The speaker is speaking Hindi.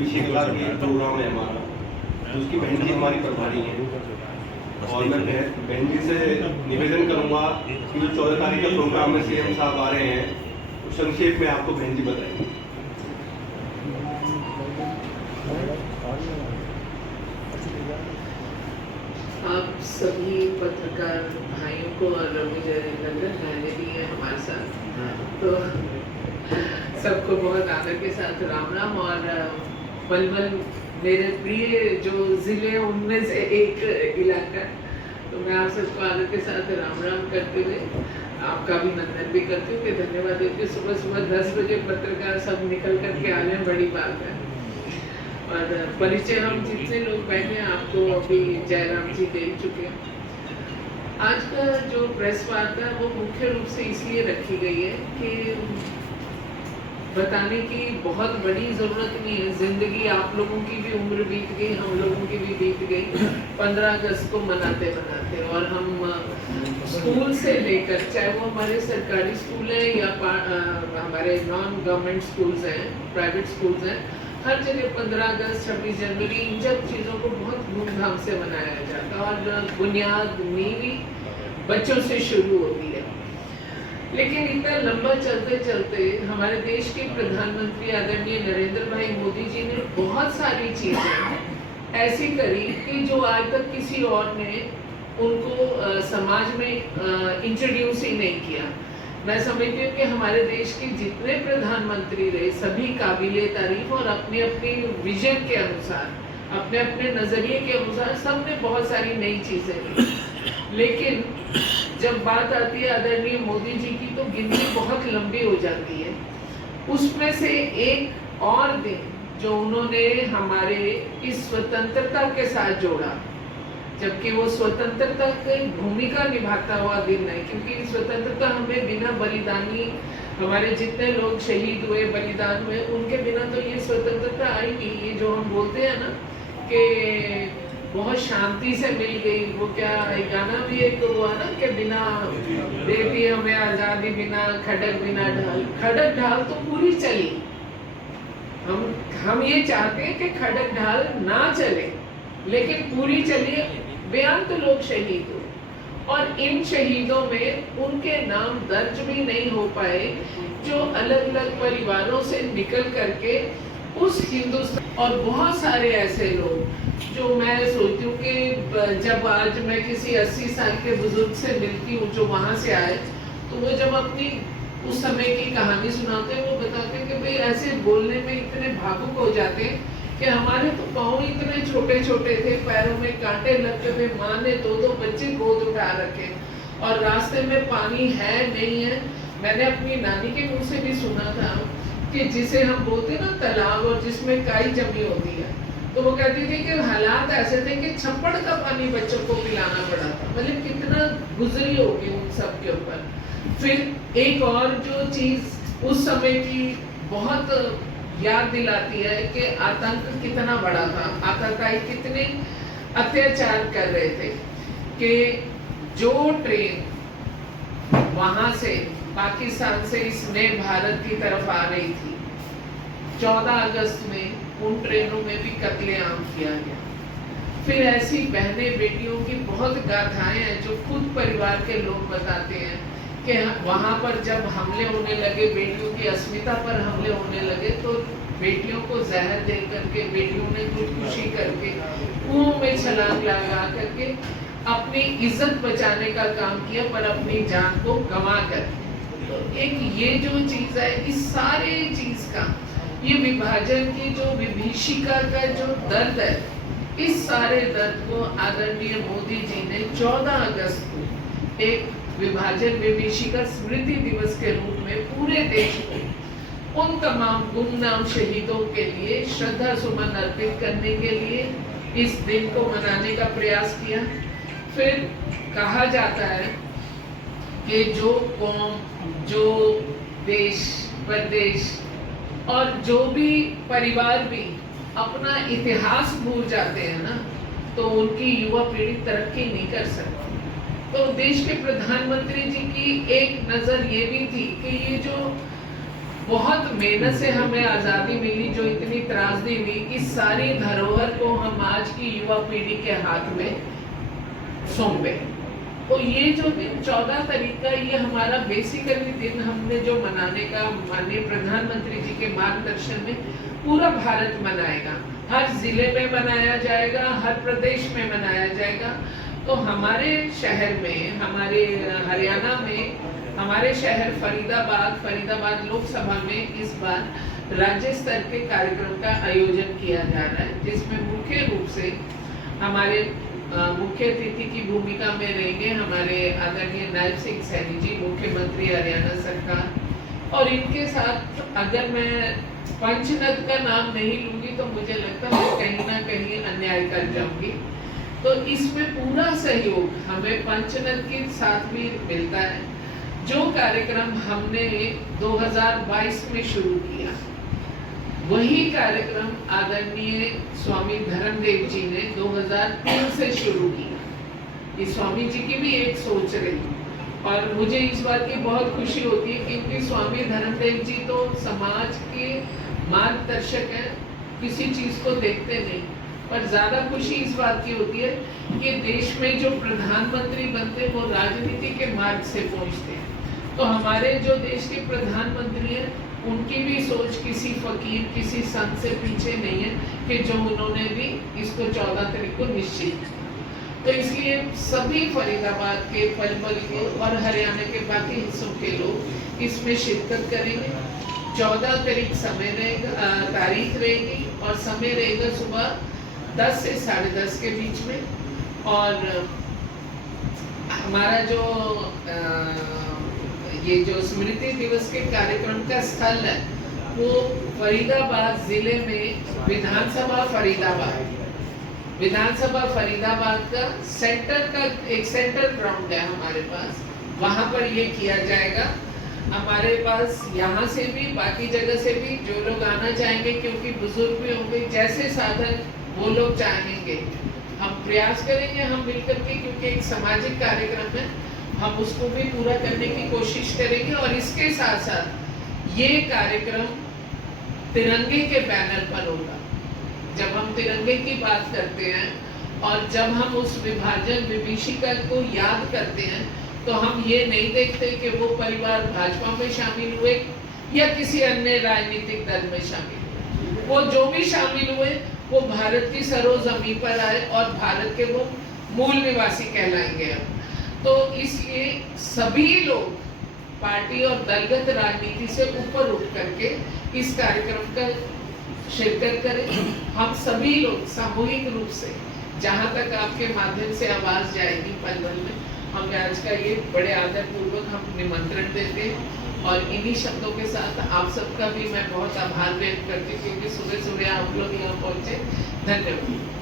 विभिषिका के प्रोग्राम है हमारा, तो उसकी बहन जी हमारी प्रभारी हैं। और मैं बहन जी से निवेदन करूंगा कि जो 14 तारीख का प्रोग्राम में सीएम साहब आ रहे हैं, तो संक्षेप में आपको बहन जी बताएंगे। आप सभी पत्रकार भाइयों को और मुझे नंदन रहने भी है हमारे साथ, तो सबको बहुत आदर के साथ राम राम। और पलवल मेरे प्रिय जो ज़िले उनमें से एक इलाका, तो मैं आप सबको आदर के साथ राम राम करते हुए आपका भी नंदन भी करती हूँ कि धन्यवाद देती हूँ। सुबह सुबह 10 बजे पत्रकार सब निकल करके आ जाए, बड़ी बात है। और परिचय हम जितने लोग बैठे हैं आपको अभी जयराम जी दे चुके हैं। आज का जो प्रेस वार्ता है वो मुख्य रूप से इसलिए रखी गई है कि बताने की बहुत बड़ी ज़रूरत नहीं है। ज़िंदगी आप लोगों की भी उम्र बीत गई, हम लोगों की भी बीत गई 15 अगस्त को मनाते मनाते। और हम स्कूल से लेकर, चाहे वो हमारे सरकारी स्कूल हैं या हमारे नॉन गवर्नमेंट स्कूल्स हैं, प्राइवेट स्कूल्स हैं, हर जगह 15 अगस्त 26 जनवरी इन सब चीज़ों को बहुत धूमधाम से मनाया जाता है। और बुनियाद नींव बच्चों से शुरू होती है। लेकिन इतना लंबा चलते चलते हमारे देश के प्रधानमंत्री आदरणीय नरेंद्र भाई मोदी जी ने बहुत सारी चीज़ें ऐसी करी कि जो आज तक किसी और ने उनको समाज में इंट्रोड्यूस ही नहीं किया। मैं समझती हूँ कि हमारे देश के जितने प्रधानमंत्री रहे सभी काबिले तारीफ और अपने अपने विजन के अनुसार, अपने अपने नज़रिए के अनुसार सबने बहुत सारी नई चीज़ें की। लेकिन जब बात आती है आदरणीय मोदी जी की तो गिनती बहुत लंबी हो जाती है। उसमें से एक और दिन जो उन्होंने हमारे इस स्वतंत्रता के साथ जोड़ा, जबकि वो स्वतंत्रता की भूमिका निभाता हुआ दिन है, क्योंकि स्वतंत्रता हमें बिना बलिदानी, हमारे जितने लोग शहीद हुए, बलिदान हुए, उनके बिना तो ये स्वतंत्रता आई नहीं। ये जो हम बोलते हैं ना कि बहुत शांति से मिल गई, वो क्या गाना भी एक हुआ ना कि बिना देती हमें आज़ादी, बिना खड़क बिना ढाल। खड़क ढाल तो पूरी चली, हम ये चाहते हैं कि खड़क ढाल ना चले लेकिन पूरी चलिए। बेअंत लोग शहीद हुए और इन शहीदों में उनके नाम दर्ज भी नहीं हो पाए, जो अलग अलग परिवारों से निकल करके उस हिंदुस्तान। और बहुत सारे ऐसे लोग जो मैं सोचती हूँ कि जब आज मैं किसी 80 साल के बुजुर्ग से मिलती हूँ जो वहाँ से आए, तो वो जब अपनी उस समय की कहानी सुनाते हैं, वो बताते हैं कि भाई ऐसे बोलने में इतने भावुक हो जाते हैं कि हमारे तो पाँव इतने छोटे छोटे थे, पैरों में कांटे लगते थे, माँ ने 2-2 बच्चे गोद उठा रखे और रास्ते में पानी है नहीं है। मैंने अपनी नानी के मुंह से भी सुना था कि जिसे हम बोलते ना तालाब और जिसमें काई जमी होती है, तो वो कहती थी कि हालात ऐसे थे कि छप्पड़ का पानी बच्चों को पिलाना पड़ा था। मतलब कितना गुजरी होगी उन सब के ऊपर। फिर एक और जो चीज़ उस समय की बहुत याद दिलाती है कि आतंक कितना बड़ा था, आतंकवादी कितने अत्याचार कर रहे थे कि जो ट्रेन वहां से पाकिस्तान से इस नए भारत की तरफ आ रही थी, 14 अगस्त में उन ट्रेनों में भी कत्लेआम किया गया। फिर ऐसी बहनें बेटियों की बहुत गाथाएं हैं जो खुद परिवार के लोग बताते हैं कि वहाँ पर जब हमले होने लगे, बेटियों की अस्मिता पर हमले होने लगे, तो बेटियों को जहर दे करके, बेटियों ने खुदकुशी करके, कुओं में छलांग लगा करके अपनी इज्जत बचाने का काम किया, पर अपनी जान को गंवा कर। तो एक ये जो चीज़ है, इस सारे चीज़ का, ये विभाजन की जो विभीषिका का जो दर्द है, इस सारे दर्द को आदरणीय मोदी जी ने 14 अगस्त को एक विभाजन विभीषिका स्मृति दिवस के रूप में पूरे देश को उन तमाम गुमनाम शहीदों के लिए श्रद्धा सुमन अर्पित करने के लिए इस दिन को मनाने का प्रयास किया। फिर कहा जाता है कि जो कौम, जो देश प्रदेश और जो भी परिवार भी अपना इतिहास भूल जाते हैं ना, तो उनकी युवा पीढ़ी तरक्की नहीं कर सकती। तो देश के प्रधानमंत्री जी की एक नज़र ये भी थी कि ये जो बहुत मेहनत से हमें आज़ादी मिली, जो इतनी त्रासदी हुई, इस सारी धरोहर को हम आज की युवा पीढ़ी के हाथ में सौंपे। तो ये जो दिन 14 तारीख का, ये हमारा बेसिकली दिन हमने जो मनाने का, माननीय प्रधानमंत्री जी के मार्गदर्शन में पूरा भारत मनाएगा। हर जिले में मनाया जाएगा, हर प्रदेश में मनाया जाएगा। तो हमारे शहर में, हमारे हरियाणा में, हमारे शहर फरीदाबाद लोकसभा में इस बार राज्य स्तर के कार्यक्रम का आयोजन किया जा रहा है, जिसमें मुख्य रूप से हमारे मुख्य अतिथि की भूमिका में रहेंगे हमारे आदरणीय नायब सिंह सैनी जी, मुख्यमंत्री हरियाणा सरकार। और इनके साथ अगर मैं पंचनद का नाम नहीं लूंगी तो मुझे लगता है कहीं ना कहीं अन्याय कर जाऊंगी। तो इसमें पूरा सहयोग हमें पंचनद के साथ भी मिलता है। जो कार्यक्रम हमने 2022 में शुरू किया, वही कार्यक्रम आदरणीय स्वामी धर्मदेव जी ने 2003 से शुरू किया। ये स्वामी जी की भी एक सोच रही, और मुझे इस बात की बहुत खुशी होती है क्योंकि स्वामी धर्मदेव जी तो समाज के मार्गदर्शक हैं, किसी चीज को देखते नहीं। पर ज्यादा खुशी इस बात की होती है कि देश में जो प्रधानमंत्री बनते हैं वो राजनीति के मार्ग से पहुंचते हैं। तो हमारे जो देश के प्रधानमंत्री हैं, उनकी भी सोच किसी फकीर, किसी संत से पीछे नहीं है कि जो उन्होंने भी इसको 14 तारीख को निश्चित। तो इसलिए सभी फरीदाबाद के, पलवल के और हरियाणा के बाकी हिस्सों के लोग इसमें शिरकत करेंगे। 14 तारीख समय रहेगा, तारीख रहेगी और समय रहेगा सुबह 10 से 10:30 के बीच में। और हमारा जो ये जो स्मृति दिवस के कार्यक्रम का स्थल है वो फरीदाबाद जिले में विधानसभा फरीदाबाद का एक सेंटर ग्राउंड है हमारे पास, वहां पर ये किया जाएगा। हमारे पास यहाँ से भी, बाकी जगह से भी जो लोग आना चाहेंगे, क्योंकि बुजुर्ग भी होंगे, जैसे साधन वो लोग चाहेंगे, हम प्रयास करेंगे हम मिलकर के, क्योंकि एक सामाजिक कार्यक्रम है, हम उसको भी पूरा करने की कोशिश करेंगे। और इसके साथ साथ ये कार्यक्रम तिरंगे के बैनर पर होगा। जब हम तिरंगे की बात करते हैं और जब हम उस विभाजन विभीषिका को याद करते हैं, तो हम ये नहीं देखते कि वो परिवार भाजपा में शामिल हुए या किसी अन्य राजनीतिक दल में शामिल हुए। वो जो भी शामिल हुए वो भारत की सरोजमी पर आए और भारत के वो मूल निवासी कहलाएंगे। तो इसलिए सभी लोग पार्टी और दलगत राजनीति से ऊपर उठ करके इस कार्यक्रम का शिरकत करें। हम सभी लोग सामूहिक रूप से, जहां तक आपके माध्यम से आवाज जाएगी पलवल में, हमें आज का ये बड़े आदर पूर्वक हम निमंत्रण देते हैं। और इन्हीं शब्दों के साथ आप सबका भी मैं बहुत आभार व्यक्त करती हूँ, क्योंकि सुबह सुबह आप लोग यहाँ पहुंचे। धन्यवाद।